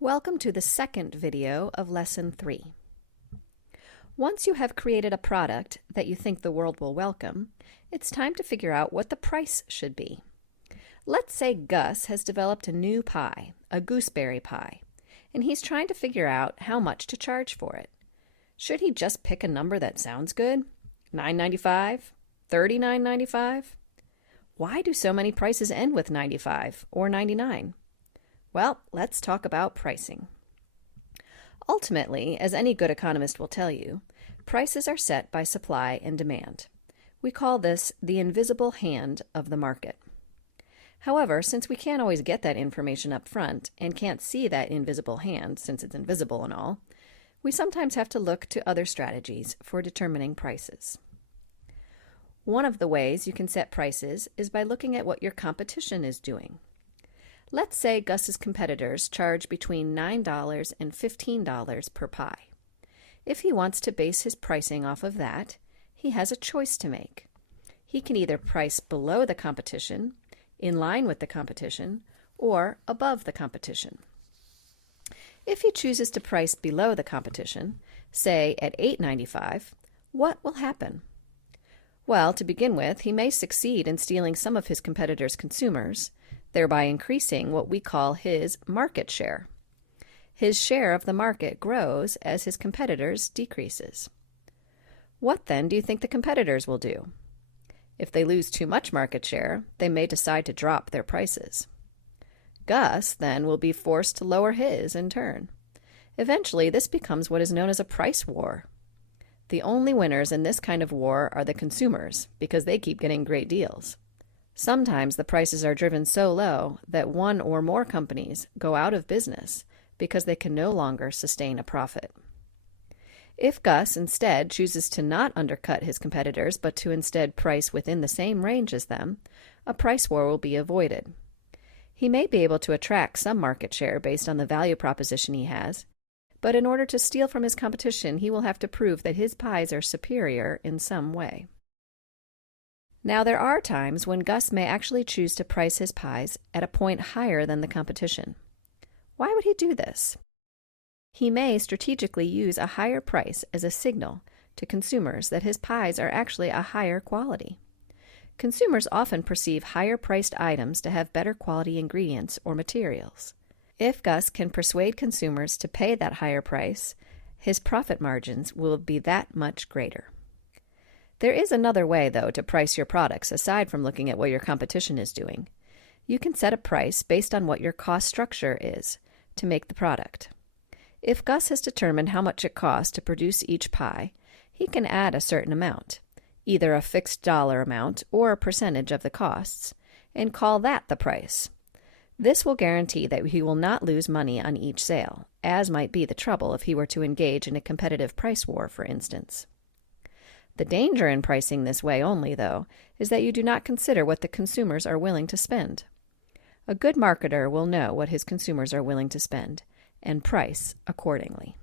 Welcome to the second video of Lesson 3. Once you have created a product that you think the world will welcome, it's time to figure out what the price should be. Let's say Gus has developed a new pie, a gooseberry pie, and he's trying to figure out how much to charge for it. Should he just pick a number that sounds good? $9.95? $39.95? Why do so many prices end with 95 or 99? Well, let's talk about pricing. Ultimately, as any good economist will tell you, prices are set by supply and demand. We call this the invisible hand of the market. However, since we can't always get that information up front and can't see that invisible hand since it's invisible and all, we sometimes have to look to other strategies for determining prices. One of the ways you can set prices is by looking at what your competition is doing. Let's say Gus's competitors charge between $9 and $15 per pie. If he wants to base his pricing off of that, he has a choice to make. He can either price below the competition, in line with the competition, or above the competition. If he chooses to price below the competition, say at $8.95, what will happen? Well, to begin with, he may succeed in stealing some of his competitors' consumers, thereby increasing what we call his market share. His share of the market grows as his competitors decreases. What then do you think the competitors will do? If they lose too much market share, they may decide to drop their prices. Gus then will be forced to lower his in turn. Eventually, this becomes what is known as a price war. The only winners in this kind of war are the consumers, because they keep getting great deals. Sometimes the prices are driven so low that one or more companies go out of business because they can no longer sustain a profit. If Gus instead chooses to not undercut his competitors but to instead price within the same range as them, a price war will be avoided. He may be able to attract some market share based on the value proposition he has, but in order to steal from his competition, he will have to prove that his pies are superior in some way. Now, there are times when Gus may actually choose to price his pies at a point higher than the competition. Why would he do this? He may strategically use a higher price as a signal to consumers that his pies are actually a higher quality. Consumers often perceive higher-priced items to have better quality ingredients or materials. If Gus can persuade consumers to pay that higher price, his profit margins will be that much greater. There is another way, though, to price your products aside from looking at what your competition is doing. You can set a price based on what your cost structure is to make the product. If Gus has determined how much it costs to produce each pie, he can add a certain amount, either a fixed dollar amount or a percentage of the costs, and call that the price. This will guarantee that he will not lose money on each sale, as might be the trouble if he were to engage in a competitive price war, for instance. The danger in pricing this way only, though, is that you do not consider what the consumers are willing to spend. A good marketer will know what his consumers are willing to spend and price accordingly.